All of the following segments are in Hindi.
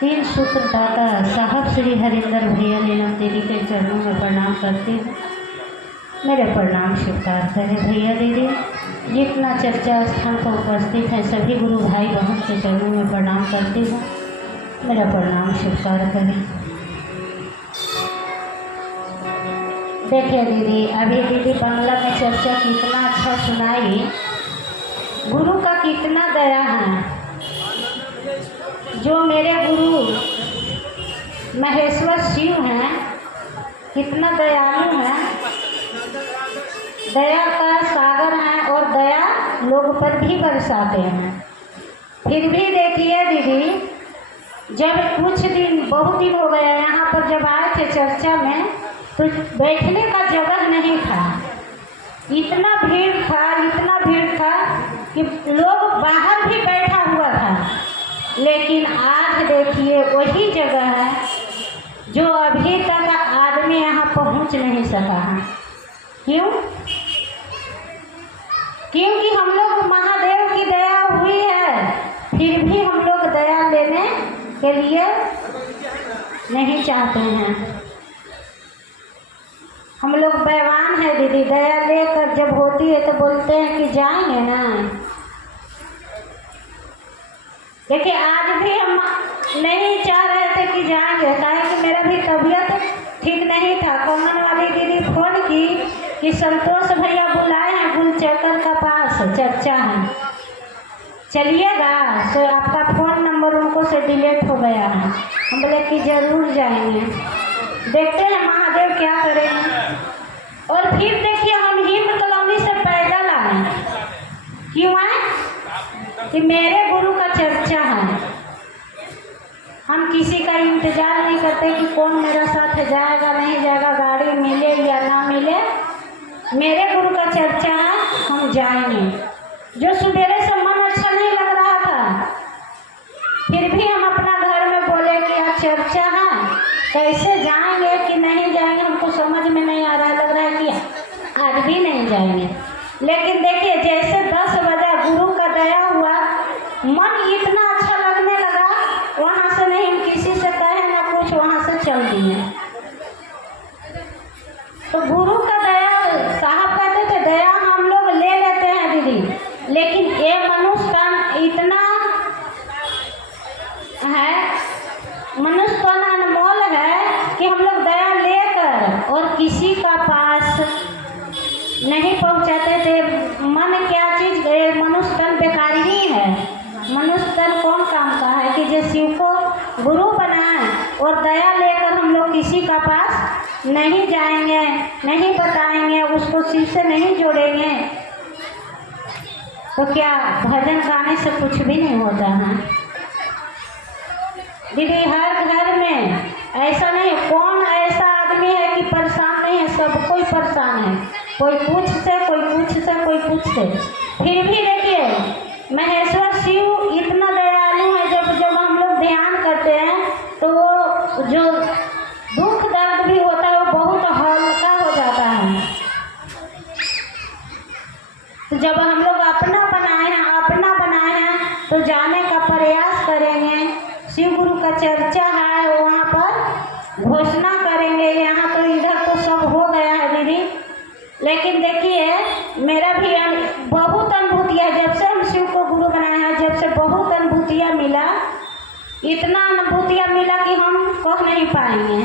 तीन सूत्रदाता साहब श्री हरिंदर भैया नीलम दीदी के चरणों में प्रणाम करती हूँ। मेरे प्रणाम स्वीकार करें भैया दीदी। जितना चर्चा स्थान पर उपस्थित है सभी गुरु भाई बहन के चरणों में प्रणाम करती हूँ। मेरा प्रणाम स्वीकार करें। देखिए दीदी, अभी दीदी बांग्ला में चर्चा कितना अच्छा सुनाई। गुरु का कितना दया है। जो मेरे गुरु महेश्वर शिव हैं, कितना दयालु हैं, दया का सागर हैं और दया लोग पर भी बरसाते हैं। फिर भी देखिए दीदी, जब कुछ दिन बहुत दिन हो गया यहाँ पर जब आए थे चर्चा में, तो बैठने का जगह नहीं था। इतना भीड़ था कि लोग बाहर भी बैठा हुआ था। लेकिन आज देखिए वही जगह है जो अभी तक आदमी यहाँ पहुँच नहीं सका है। क्यों? क्योंकि हम लोग महादेव की दया हुई है, फिर भी हम लोग दया लेने के लिए नहीं चाहते हैं। हम लोग बेईमान है दीदी। दया लेकर जब होती है तो बोलते हैं कि जाएंगे ना। देखिए आज भी हम नहीं चाह रहे थे कि जाएंगे, काहे कि मेरा भी तबीयत ठीक नहीं था। कॉमन वाली दीदी फोन की कि संतोष भैया बुलाए हैं गुलचक्कर का पास, चर्चा है, चलिएगा। तो आपका फ़ोन नंबर उनको से डिलीट हो गया है। हम बोले कि ज़रूर जाएंगे, देखते हैं महादेव क्या करेंगे। और फिर देखिए हम हिम्मत कॉलोनी से पैदल आए। क्यों आए? कि मेरे गुरु का चर्चा है। हम किसी का इंतज़ार नहीं करते कि कौन मेरा साथ जाएगा नहीं जाएगा, गाड़ी मिले या ना मिले। मेरे गुरु का चर्चा है, हम जाएंगे। जो सवेरे से मन अच्छा नहीं लग रहा था, फिर भी हम अपना घर में बोले कि आज चर्चा है, कैसे जाएंगे कि नहीं जाएंगे हमको समझ में नहीं आ रहा है। लग रहा है कि आज भी नहीं जाएंगे। लेकिन देखिए जैसे 10 बजे गुरु का दया हुआ, मन इतना अच्छा लगने लगा, वहाँ से नहीं हम किसी से कहे ना कुछ, वहाँ से चल दिए। तो गुरु का दया, साहब कहते थे दया हम लोग ले लेते हैं दीदी, लेकिन ये मनुष्य का इतना है, मनुष्य का अनमोल है कि हम लोग दया लेकर और किसी का पास नहीं पहुंचाते थे। मन क्या चीज़, मनुष्य तन बेकार ही है। मनुष्य तन कौन काम का है कि जो शिव को गुरु बनाए और दया लेकर हम लोग किसी का पास नहीं जाएंगे, नहीं बताएंगे, उसको शिव से नहीं जोड़ेंगे, तो क्या भजन गाने से कुछ भी नहीं होता है दीदी। हर घर में ऐसा नहीं, कौन ऐसा आदमी है कि परेशान नहीं है, सब कोई परेशान है। कोई कुछ से, कोई कुछ से, कोई कुछ से। फिर भी देखिए महेश्वर शिव इतना दयालु है, जब हम लोग ध्यान करते हैं तो वो जो दुख दर्द भी होता है वो बहुत हल्का हो जाता है। तो जब हम लोग अपना बनाए हैं तो जाने का प्रयास करेंगे। शिव गुरु का चर्चा है, वहाँ पर घोषणा करेंगे। यहाँ तो इधर तो सब हो गया है दीदी, लेकिन देखिए मेरा भी बहुत अनुभूतियाँ, जब से हम शिव को गुरु बनाए हैं, जब से बहुत अनुभूतियाँ मिला, इतना अनुभूतियाँ मिला कि हम कह नहीं पाएंगे।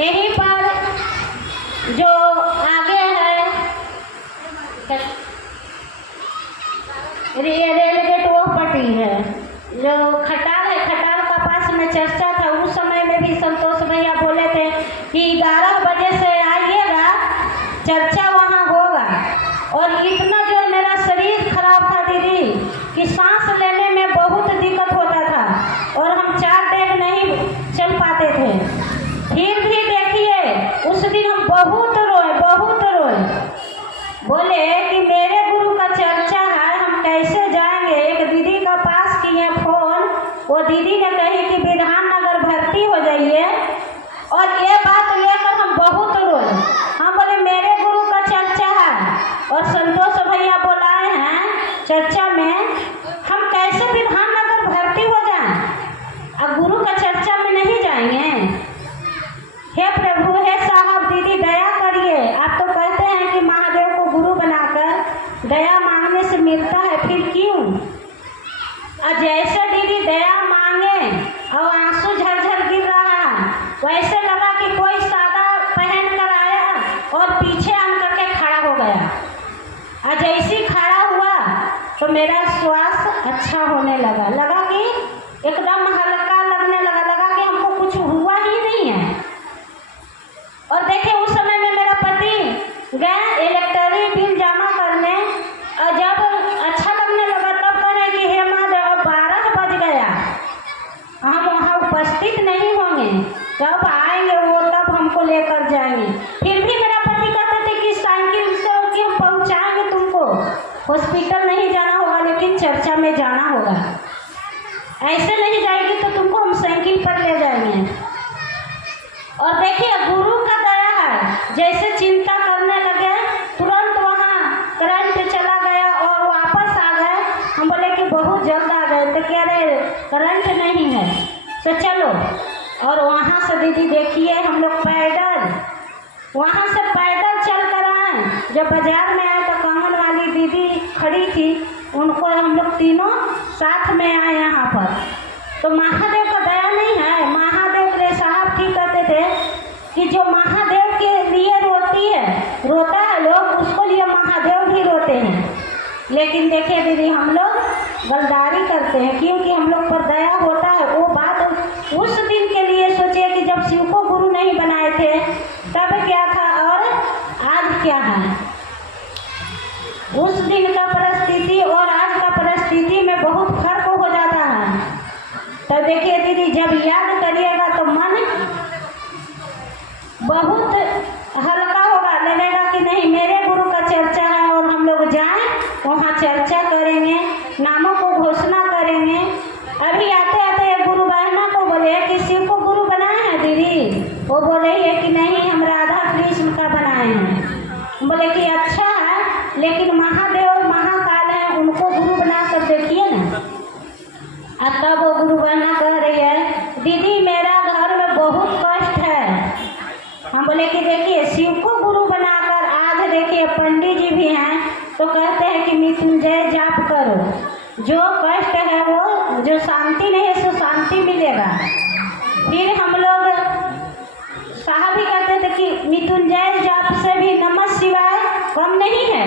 यहीं पर जो आगे है रेल गेट, वो पट्टी है जो खटाल है, खटाल का पास में चर्चा था। उस समय में भी संतोष भैया बोले थे कि 11 बजे से आइएगा, चर्चा वहाँ होगा। और इतना जो मेरा शरीर खराब था दीदी कि सांस लेने में बहुत दिक्कत होता था और हम 4 डेग नहीं चल पाते थे। फिर भी देखिए उस दिन हम बहुत रोए, बोले कि मेरे गुरु का चर्चा है, हम कैसे जाएंगे। एक दीदी का पास किए फोन, वो दीदी ने कही कि विधाननगर भर्ती हो जाइए, और ये बात लेकर हम बहुत रोए। हम बोले मेरे गुरु का चर्चा है और संतोष भैया बुलाए हैं चर्चा में, हम कैसे विधाननगर भर्ती हो जाएं। अब गुरु का चर्चा में नहीं जाएंगे। हे प्रभु, हे साहब, दीदी दया करिए। आप तो कहते हैं कि महादेव को गुरु बनाकर दया मांगने से मिलता है, फिर क्यों? और जैसे दीदी दया मांगे और आंसू झरझर गिर रहा, वैसे लगा कि कोई सादा पहन कर आया और पीछे आन करके खड़ा हो गया। और जैसे खड़ा हुआ तो मेरा श्वास अच्छा होने लगा, लगा कि एकदम हल्का लगने लगा, लगा कि हमको कुछ हुआ ही नहीं है। और देखिए उस समय में मेरा पति गए इलेक्ट्रिक बिल जमा करने, और जब अच्छा लगने लगा तब कहे कि हे महादेव 12 बज गया, हम वहाँ उपस्थित नहीं होंगे, कब आएंगे वो, तब हमको लेकर जाएंगे। फिर भी मेरा पति कहते थे कि साइकिल से कि हम पहुँचाएंगे तुमको, हॉस्पिटल नहीं जाना होगा लेकिन चर्चा में जाना होगा, ऐसे नहीं जाएगी तो तुमको हम साइकिल पर ले जाएंगे। और देखिए गुरु का दया है, जैसे चिंता करने लगे तुरंत वहाँ करंट चला गया और वापस आ गए। हम बोले कि बहुत जल्द आ गए, तो कह रहे करंट नहीं है तो चलो। और वहाँ से दीदी देखिए हम लोग पैदल, वहाँ से पैदल चल कर आए। जब बाजार में आए तो कंगन वाली दीदी खड़ी थी, उनको हम लोग तीनों साथ में आए यहाँ पर। तो महादेव का दया नहीं है। महादेव रे साहब ठीक कहते थे कि जो महादेव के लिए रोता है लोग, उसको लिए महादेव भी रोते हैं। लेकिन देखिए दीदी हम लोग गलदारी करते हैं, क्योंकि हम लोग पर दया होता है। वो बात उस दिन के लिए सोचिए कि जब शिव को गुरु नहीं बनाए थे तब क्या था और आज क्या है। उस दिन का परिस्थिति और आज का परिस्थिति में बहुत फर्क हो जाता है। तो देखिए दीदी जब याद करिएगा तो मन बहुत हल्का होगा, लगेगा कि नहीं मेरे गुरु का चर्चा है और हम लोग जाएं वहाँ चर्चा करेंगे, नामों को घोषणा करेंगे। अभी आते आते एक गुरु बहना को बोले कि शिव को गुरु बनाए हैं दीदी, वो बोल रही है कि नहीं हम राधा कृष्ण का बनाए हैं। बोले कि अच्छा है, लेकिन महादेव और महाकाल हैं, उनको गुरु बना कर देखिए ना। तब वो गुरु बहना कह रही है दीदी मेरा घर में बहुत कष्ट है। हम बोले कि देखिए शिव को गुरु बनाकर आज देखिए पंडित जी भी हैं तो कहते हैं कि मृत्युंजय जाप करो, जो कष्ट है वो, जो शांति नहीं है सो शांति मिलेगा। फिर हम लोग साहब भी कहते थे कि मृत्युंजय जाप से भी नमः शिवाय कम नहीं है।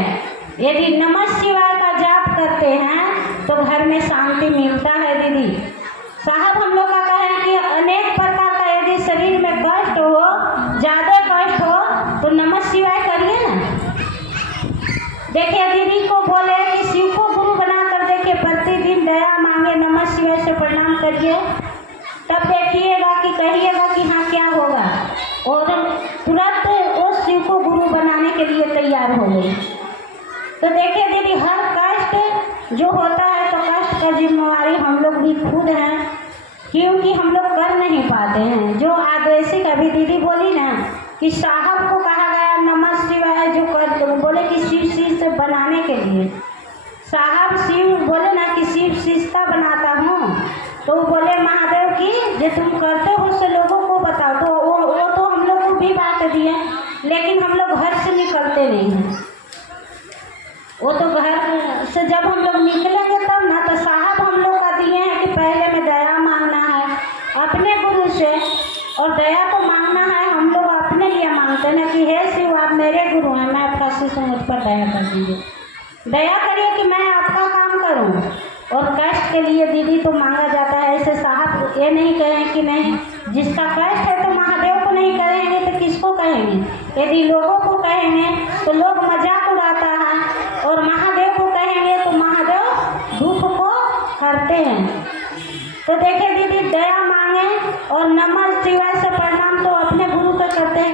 यदि नमः शिवाय का जाप करते हैं तो घर में शांति मिलता है दीदी। साहब हम लोग का कहें कि अनेक प्रकार का यदि शरीर में कष्ट हो, ज़्यादा कष्ट हो, तो नमः शिवाय करिए ना। देखिए दीदी को बोले कि शिव को गुरु बना कर देखिए प्रतिदिन दया मांगे, नमः शिवाय से प्रणाम करिए, तब देखिएगा कि कहिएगा कि हाँ क्या होगा। और तुरंत वो शिव को गुरु बनाने के लिए तैयार हो गई। तो देखिए दीदी हर कष्ट जो होता है तो कष्ट का जिम्मेवारी हम लोग भी खुद हैं, क्योंकि हम लोग कर नहीं पाते हैं। जो आदेशिक अभी दीदी बोली ना कि साहब को कहा गया नमः शिवाय जो कर, तो बोले कि शिव से बनाने के लिए। साहब शिव बोले ना कि शिव शिष्टा बनाता हूँ, तो बोले महादेव की जो तुम करते हो उससे लोगों को बताओ। तो वो तो हम लोग को भी बात दिए, लेकिन हम लोग घर से निकलते नहीं हैं। वो तो घर से जब हम लोग निकलेंगे तब ना, तो साहब हम लोग का दिए हैं कि पहले में दया मांगना है अपने गुरु से, और दया तो मांगना है हम लोग अपने लिए मांगते हैं कि हे शिव आप मेरे गुरु हैं, मैं आपका शिष्य हूँ, मुझ पर दया कर दीजिए, दया करिए कि मैं आपका काम करूँ। और कष्ट के लिए दीदी तो मांगा जाता है। ऐसे साहब ये नहीं कहें कि नहीं, जिसका कष्ट है तो महादेव को नहीं कहेंगे तो किसको कहेंगे। यदि लोगों को कहेंगे तो लोग मजाक उड़ाता है, और महादेव को कहेंगे तो महादेव दुख को हरते हैं। तो देखिए दीदी दया मांगे और नमः शिवाय से प्रणाम तो अपने गुरु का करते हैं।